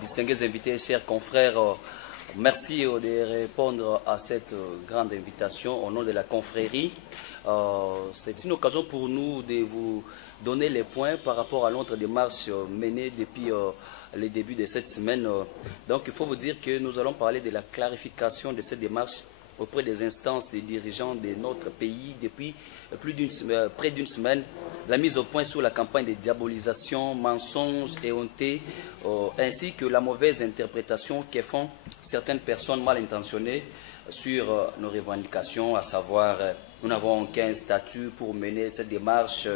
distingués invités, chers confrères, merci de répondre à cette grande invitation au nom de la confrérie. C'est une occasion pour nous de vous donner les points par rapport à notre démarche menée depuis le début de cette semaine. Donc il faut vous dire que nous allons parler de la clarification de cette démarche auprès des instances des dirigeants de notre pays depuis près d'une semaine, la mise au point sur la campagne de diabolisation, mensonges et hontés, ainsi que la mauvaise interprétation que font certaines personnes mal intentionnées sur nos revendications, à savoir nous n'avons qu'un statut pour mener cette démarche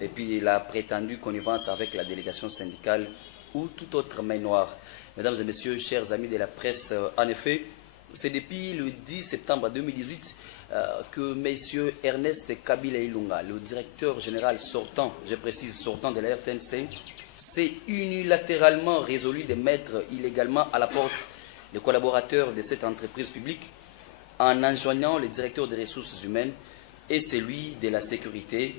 et puis la prétendue connivence avec la délégation syndicale ou toute autre main noire. Mesdames et messieurs, chers amis de la presse, en effet, c'est depuis le 10 septembre 2018 que M. Ernest Kabila Ilunga, le directeur général sortant, je précise sortant de la RTNC, s'est unilatéralement résolu de mettre illégalement à la porte les collaborateurs de cette entreprise publique en enjoignant le directeur des ressources humaines et celui de la sécurité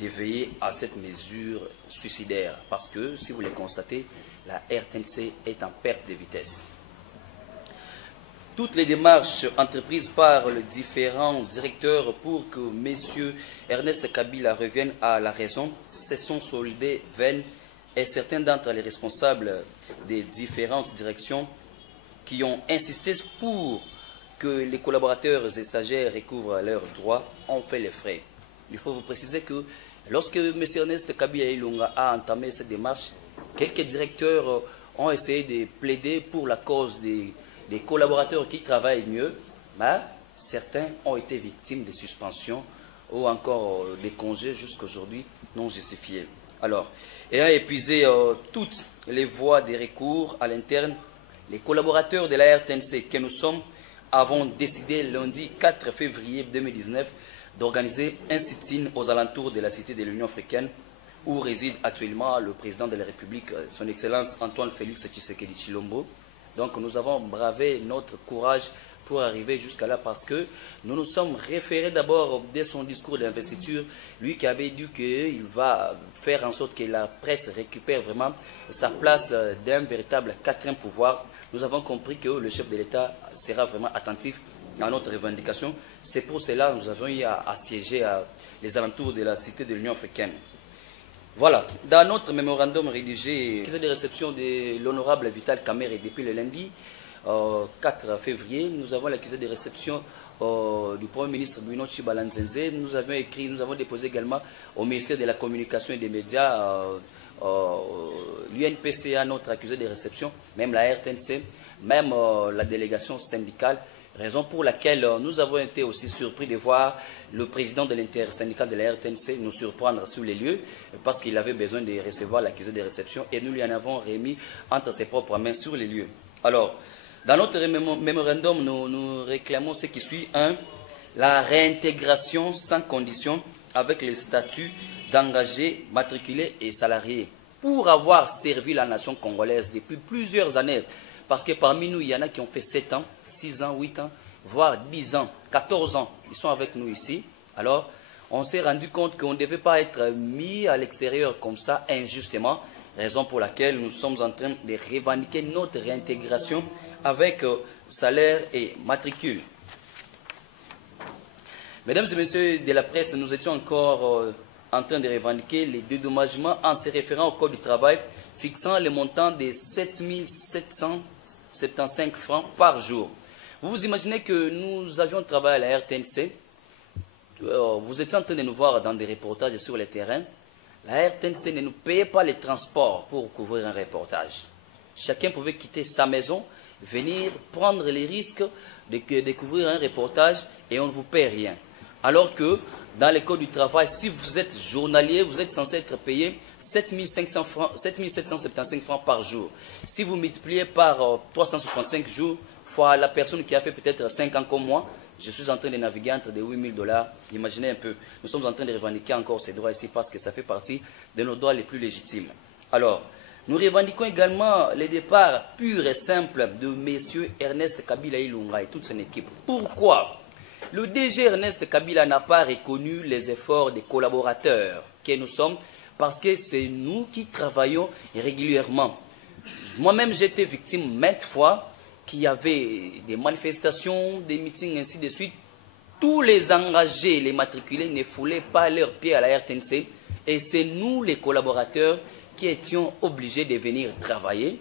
de veiller à cette mesure suicidaire. Parce que, si vous le constatez, la RTNC est en perte de vitesse. Toutes les démarches entreprises par les différents directeurs pour que M. Ernest Kabila revienne à la raison se sont soldées vaines et certains d'entre les responsables des différentes directions qui ont insisté pour que les collaborateurs et stagiaires recouvrent leurs droits ont fait les frais. Il faut vous préciser que lorsque M. Ernest Kabila Ilunga a entamé cette démarche, quelques directeurs ont essayé de plaider pour la cause des collaborateurs qui travaillent mieux, mais certains ont été victimes de suspensions ou encore des congés jusqu'aujourd'hui non justifiés. Alors, ayant épuisé toutes les voies de recours à l'interne, les collaborateurs de la RTNC que nous sommes avons décidé lundi 4 février 2019 d'organiser un sit-in aux alentours de la cité de l'Union africaine où réside actuellement le président de la République, son Excellence Antoine Félix Tshisekedi Tshilombo. Donc nous avons bravé notre courage pour arriver jusqu'à là parce que nous nous sommes référés d'abord dès son discours d'investiture, lui qui avait dit qu'il va faire en sorte que la presse récupère vraiment sa place d'un véritable quatrième pouvoir. Nous avons compris que le chef de l'État sera vraiment attentif à notre revendication. C'est pour cela que nous avons eu à siéger à les alentours de la cité de l'Union africaine. Voilà, dans notre mémorandum rédigé, l'accusé de réception de l'honorable Vital Kamerhe depuis le lundi 4 février, nous avons l'accusé de réception du Premier ministre Bruno Chibalanzenze. Nous avons écrit, nous avons déposé également au ministère de la Communication et des Médias, l'UNPCA, notre accusé de réception, même la RTNC, même la délégation syndicale. Raison pour laquelle nous avons été aussi surpris de voir le président de l'intersyndicale de la RTNC nous surprendre sur les lieux parce qu'il avait besoin de recevoir l'accusé de réception et nous lui en avons remis entre ses propres mains sur les lieux. Alors, dans notre mémorandum, nous réclamons ce qui suit. 1. La réintégration sans condition avec le statut d'engagé, matriculé et salarié pour avoir servi la nation congolaise depuis plusieurs années. Parce que parmi nous, il y en a qui ont fait 7 ans, 6 ans, 8 ans, voire 10 ans, 14 ans. Ils sont avec nous ici. Alors, on s'est rendu compte qu'on ne devait pas être mis à l'extérieur comme ça, injustement. Raison pour laquelle nous sommes en train de revendiquer notre réintégration avec salaire et matricule. Mesdames et messieurs de la presse, nous étions encore en train de revendiquer les dédommagements en se référant au Code du travail fixant le montant de 7 775 francs par jour. Vous vous imaginez que nous avions travaillé à la RTNC, vous étiez en train de nous voir dans des reportages sur le terrain. La RTNC ne nous payait pas les transports pour couvrir un reportage. Chacun pouvait quitter sa maison, venir prendre les risques de couvrir un reportage et on ne vous paie rien. Alors que dans le code du travail, si vous êtes journalier, vous êtes censé être payé 7 775 francs par jour. Si vous multipliez par 365 jours, fois la personne qui a fait peut-être 5 ans comme moi, je suis en train de naviguer entre des 8 000 $. Imaginez un peu, nous sommes en train de revendiquer encore ces droits ici parce que ça fait partie de nos droits les plus légitimes. Alors, nous revendiquons également le départ pur et simple de M. Ernest Kabila Ilunga et toute son équipe. Pourquoi? Le DG Ernest Kabila n'a pas reconnu les efforts des collaborateurs que nous sommes parce que c'est nous qui travaillons régulièrement. Moi-même, j'ai été victime maintes fois qu'il y avait des manifestations, des meetings, ainsi de suite. Tous les engagés, les matriculés ne foulaient pas leurs pieds à la RTNC. Et c'est nous, les collaborateurs, qui étions obligés de venir travailler,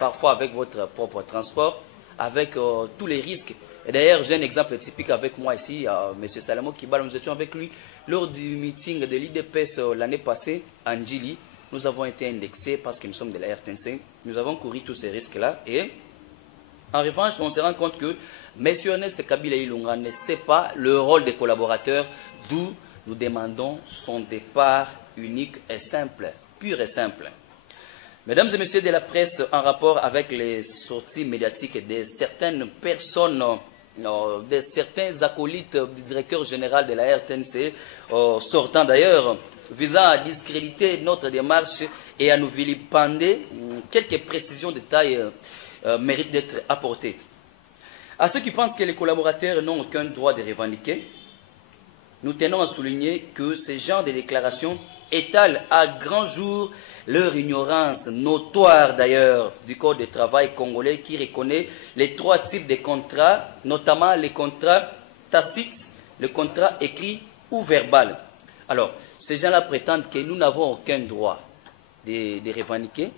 parfois avec votre propre transport, avec tous les risques. Et d'ailleurs, j'ai un exemple typique avec moi ici, M. Salamo Kibal. Nous étions avec lui lors du meeting de l'IDPS l'année passée, en Djili. Nous avons été indexés parce que nous sommes de la RTNC. Nous avons couru tous ces risques-là. Et en revanche, on se rend compte que M. Ernest Kabila Ilunga ne sait pas le rôle des collaborateurs, d'où nous demandons son départ unique et simple, pur et simple. Mesdames et messieurs de la presse, en rapport avec les sorties médiatiques de certaines personnes, de certains acolytes du directeur général de la RTNC, sortant d'ailleurs, visant à discréditer notre démarche et à nous vilipender, quelques précisions de taille méritent d'être apportées. À ceux qui pensent que les collaborateurs n'ont aucun droit de revendiquer, nous tenons à souligner que ce genre de déclarations étalent à grand jour leur ignorance, notoire d'ailleurs, du Code du travail congolais qui reconnaît les 3 types de contrats, notamment les contrats tacites, le contrat écrit ou verbal. Alors, ces gens-là prétendent que nous n'avons aucun droit de revendiquer,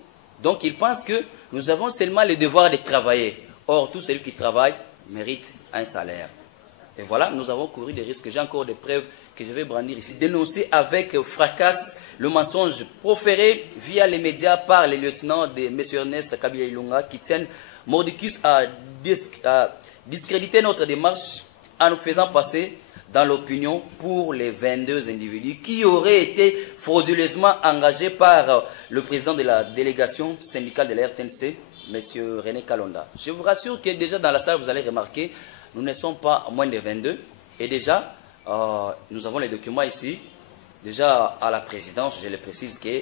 donc ils pensent que nous avons seulement le devoir de travailler. Or, tout celui qui travaille mérite un salaire. Et voilà, nous avons couru des risques. J'ai encore des preuves que je vais brandir ici. Dénoncer avec fracas le mensonge proféré via les médias par les lieutenants de M. Ernest Kabila Ilunga qui tiennent mordicus à discréditer notre démarche en nous faisant passer dans l'opinion pour les 22 individus qui auraient été frauduleusement engagés par le président de la délégation syndicale de la RTNC, M. René Kalonda. Je vous rassure que déjà dans la salle, vous allez remarquer, nous ne sommes pas moins de 22. Et déjà, nous avons les documents ici. Déjà, à la présidence, je le précise que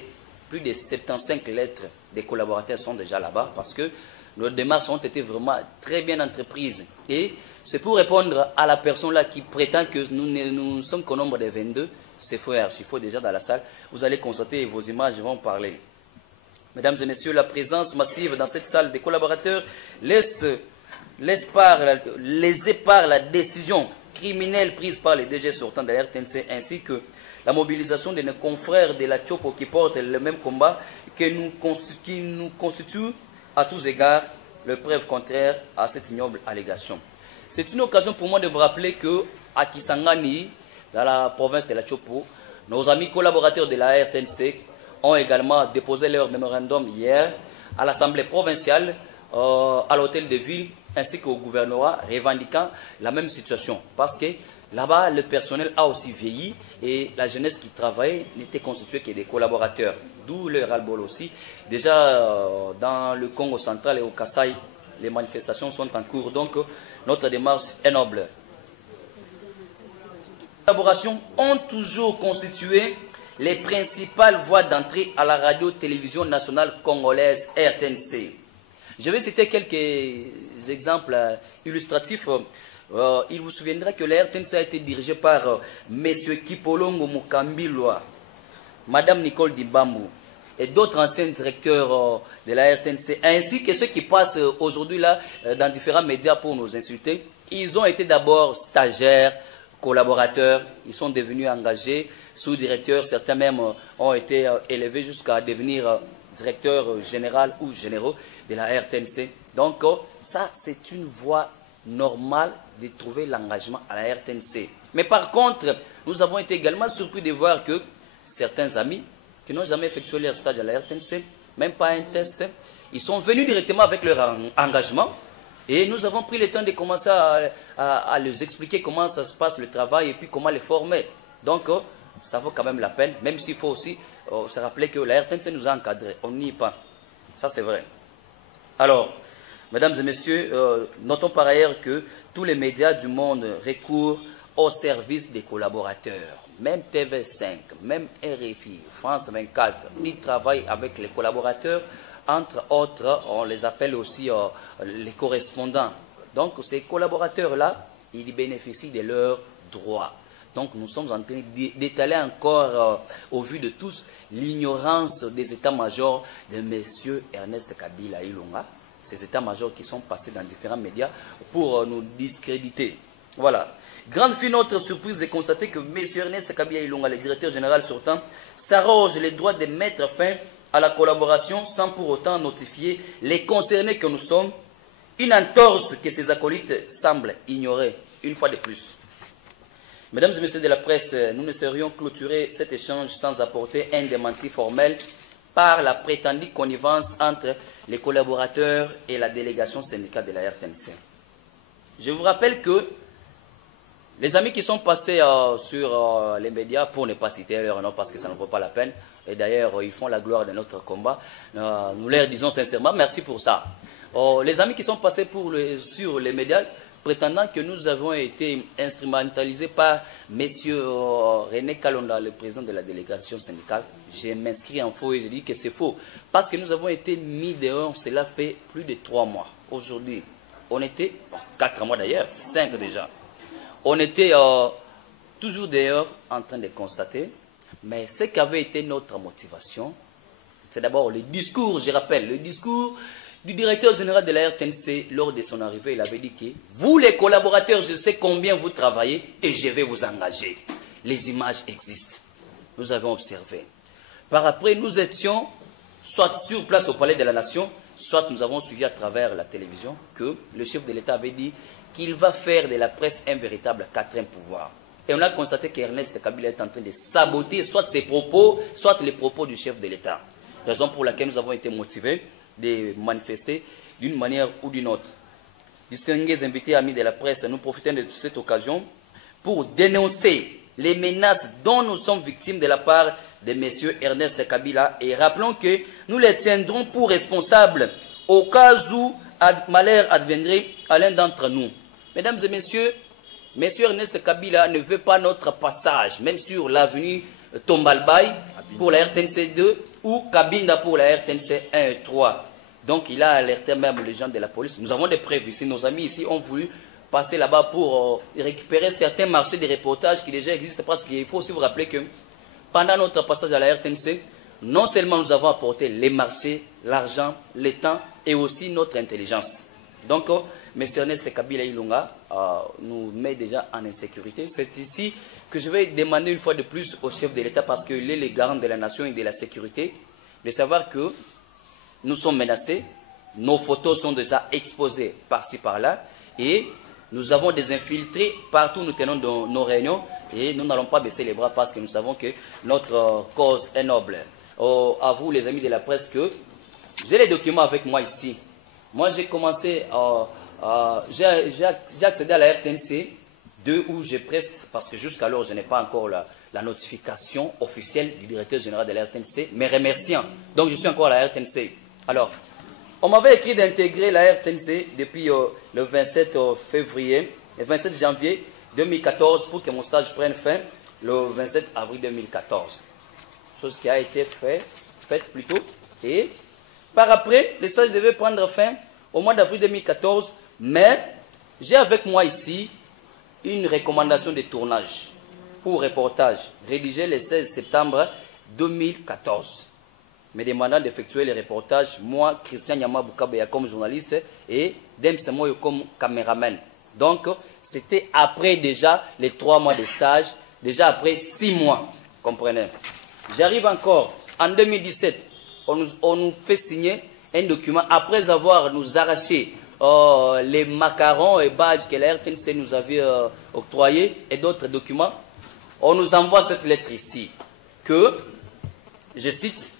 plus de 75 lettres des collaborateurs sont déjà là-bas parce que nos démarches ont été vraiment très bien entreprises. Et c'est pour répondre à la personne là qui prétend que nous sommes qu'au nombre de 22. C'est faux et archi-faux déjà dans la salle. Vous allez constater et vos images vont parler. Mesdames et messieurs, la présence massive dans cette salle des collaborateurs lésée par la décision criminelle prise par les DG sortants de la RTNC ainsi que la mobilisation de nos confrères de la Chopo qui portent le même combat qui nous constitue à tous égards le preuve contraire à cette ignoble allégation. C'est une occasion pour moi de vous rappeler que à Kisangani, dans la province de la Chopo, nos amis collaborateurs de la RTNC ont également déposé leur mémorandum hier à l'Assemblée provinciale, à l'hôtel de ville, ainsi qu'au gouvernorat, revendiquant la même situation. Parce que là-bas, le personnel a aussi vieilli et la jeunesse qui travaillait n'était constituée que des collaborateurs. D'où le ras-le-bol aussi. Déjà, dans le Congo central et au Kasaï, les manifestations sont en cours. Donc, notre démarche est noble. Les collaborations ont toujours constitué les principales voies d'entrée à la radio-télévision nationale congolaise RTNC. Je vais citer quelques exemples illustratifs. Il vous souviendra que la RTNC a été dirigée par M. Kipolongo Mukambilwa, Mme Nicole Dibambu et d'autres anciens directeurs de la RTNC, ainsi que ceux qui passent aujourd'hui là dans différents médias pour nous insulter. Ils ont été d'abord stagiaires, collaborateurs, ils sont devenus engagés, sous-directeurs, certains même ont été élevés jusqu'à devenir directeur général ou généraux de la RTNC. Donc ça, c'est une voie normale de trouver l'engagement à la RTNC. Mais par contre, nous avons été également surpris de voir que certains amis qui n'ont jamais effectué leur stage à la RTNC, même pas un test, ils sont venus directement avec leur engagement et nous avons pris le temps de commencer à leur expliquer comment ça se passe le travail et puis comment les former. Donc ça vaut quand même la peine, même s'il faut aussi se rappeler que la RTNC nous a encadrés, on n'y est pas. Ça c'est vrai. Alors, mesdames et messieurs, notons par ailleurs que tous les médias du monde recourent au service des collaborateurs. Même TV5, même RFI, France 24, ils travaillent avec les collaborateurs. Entre autres, on les appelle aussi les correspondants. Donc ces collaborateurs-là, ils bénéficient de leurs droits. Donc nous sommes en train d'étaler encore, au vu de tous, l'ignorance des états-majors de M. Ernest Kabila Ilunga. Ces états-majors qui sont passés dans différents médias pour nous discréditer. Voilà. Grande fut notre surprise de constater que M. Ernest Kabila Ilunga, le directeur général sortant, s'arroge les droits de mettre fin à la collaboration sans pour autant notifier les concernés que nous sommes. Une entorse que ses acolytes semblent ignorer une fois de plus. Mesdames et messieurs de la presse, nous ne saurions clôturer cet échange sans apporter un démenti formel par la prétendue connivence entre les collaborateurs et la délégation syndicale de la RTNC. Je vous rappelle que les amis qui sont passés sur les médias, pour ne pas citer leur nom parce que ça ne vaut pas la peine, et d'ailleurs ils font la gloire de notre combat, nous leur disons sincèrement merci pour ça. Les amis qui sont passés sur les médias, prétendant que nous avons été instrumentalisés par M. René Kalonda, le président de la délégation syndicale, je m'inscris en faux et je dis que c'est faux. Parce que nous avons été mis dehors, cela fait plus de 3 mois. Aujourd'hui, on était, 4 mois d'ailleurs, 5 déjà. On était toujours dehors en train de constater, mais ce qu'avait été notre motivation, c'est d'abord le discours, je rappelle, le discours du directeur général de la RTNC. Lors de son arrivée, il avait dit que vous les collaborateurs, je sais combien vous travaillez et je vais vous engager. Les images existent. Nous avons observé. Par après, nous étions soit sur place au Palais de la Nation, soit nous avons suivi à travers la télévision que le chef de l'État avait dit qu'il va faire de la presse un véritable quatrième pouvoir. Et on a constaté qu'Ernest Kabila est en train de saboter soit ses propos, soit les propos du chef de l'État. Raison pour laquelle nous avons été motivés de manifester d'une manière ou d'une autre. Distingués invités, amis de la presse, nous profitons de cette occasion pour dénoncer les menaces dont nous sommes victimes de la part de M. Ernest Kabila et rappelons que nous les tiendrons pour responsables au cas où malheur adviendrait à l'un d'entre nous. Mesdames et messieurs, M. Ernest Kabila ne veut pas notre passage, même sur l'avenue Tombalbaye pour la RTNC 2 ou Kabinda pour la RTNC 1 et 3. Donc il a alerté même les gens de la police. Nous avons des preuves ici. Nos amis ici ont voulu passer là-bas pour récupérer certains marchés de reportages qui déjà existent. Parce qu'il faut aussi vous rappeler que pendant notre passage à la RTNC, non seulement nous avons apporté les marchés, l'argent, le temps et aussi notre intelligence. Donc M. Ernest Kabila Ilunga nous met déjà en insécurité. C'est ici que je vais demander une fois de plus au chef de l'État, parce qu'il est le garant de la nation et de la sécurité, de savoir que nous sommes menacés, nos photos sont déjà exposées par-ci par-là, et nous avons des infiltrés partout où nous tenons dans nos réunions, et nous n'allons pas baisser les bras parce que nous savons que notre cause est noble. À vous les amis de la presse, que j'ai les documents avec moi ici. Moi j'ai commencé, j'ai accédé à la RTNC 2 où je preste, parce que jusqu'alors je n'ai pas encore la notification officielle du directeur général de la RTNC, mais remerciant. Donc je suis encore à la RTNC. Alors, on m'avait écrit d'intégrer la RTNC depuis le 27 février, le 27 janvier 2014 pour que mon stage prenne fin le 27 avril 2014. Chose qui a été faite plus tôt. Et par après, le stage devait prendre fin au mois d'avril 2014, mais j'ai avec moi ici une recommandation de tournage ou reportage rédigée le 16 septembre 2014. Me demandant d'effectuer les reportages, moi, Christian Nyamaboukabeya comme journaliste et Dems Moyo comme caméraman. Donc, c'était après déjà les 3 mois de stage, déjà après 6 mois, comprenez. J'arrive encore, en 2017, on nous fait signer un document après avoir nous arraché les macarons et badges que la RTNC nous avait octroyés et d'autres documents. On nous envoie cette lettre ici, que, je cite,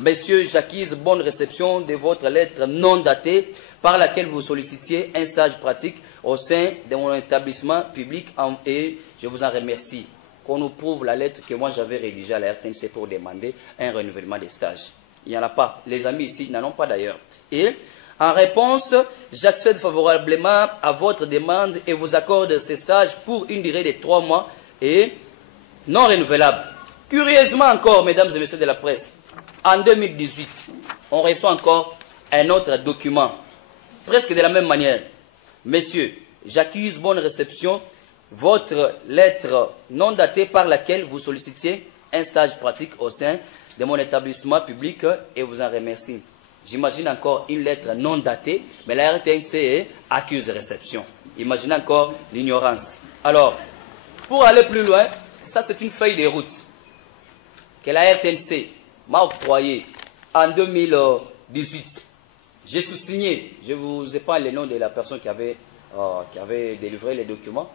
Monsieur Jacques, bonne réception de votre lettre non datée par laquelle vous sollicitiez un stage pratique au sein de mon établissement public et je vous en remercie. Qu'on nous prouve la lettre que moi j'avais rédigée à la RTNC pour demander un renouvellement des stages. Il n'y en a pas. Les amis ici n'en ont pas d'ailleurs. Et en réponse, j'accède favorablement à votre demande et vous accorde ces stages pour une durée de 3 mois et non renouvelable. Curieusement encore, mesdames et messieurs de la presse, en 2018, on reçoit encore un autre document, presque de la même manière. Messieurs, j'accuse bonne réception votre lettre non datée par laquelle vous sollicitiez un stage pratique au sein de mon établissement public et vous en remercie. J'imagine encore une lettre non datée, mais la RTNC accuse réception. Imaginez encore l'ignorance. Alors, pour aller plus loin, ça c'est une feuille de route que la RTNC m'a octroyée en 2018. J'ai sous-signé, je ne vous ai pas le nom de la personne qui avait délivré les documents,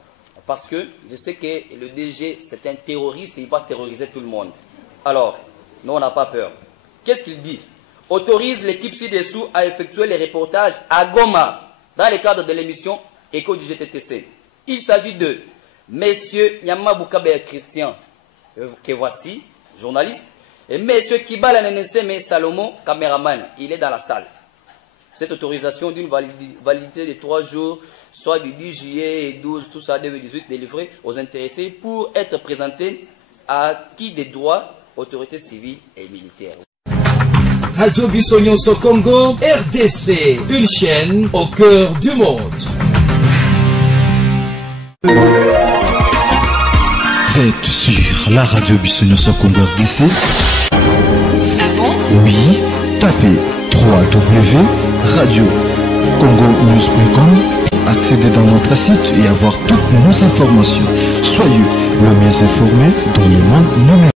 parce que je sais que le DG c'est un terroriste et il va terroriser tout le monde. Alors, nous on n'a pas peur. Qu'est-ce qu'il dit? Autorise l'équipe ci-dessous à effectuer les reportages à Goma dans le cadre de l'émission Écho du GTTC. Il s'agit de Messieurs Nyamabukabe Christian, que voici, journaliste, et Messieurs Kibala Neneseme Salomon, caméraman. Il est dans la salle. Cette autorisation d'une validité de 3 jours, soit du 10 juillet et 12, tout ça, 2018, délivrée aux intéressés pour être présenté à qui des droits, autorités civiles et militaires. Radio Bissonyonso Congo, RDC, une chaîne au cœur du monde. Vous êtes sur la radio Bissonyonso Congo RDC. Ah bon? Oui, tapez www.radiocongonews.com, accédez dans notre site et avoir toutes nos informations. Soyez le mieux informés dans le monde numérique.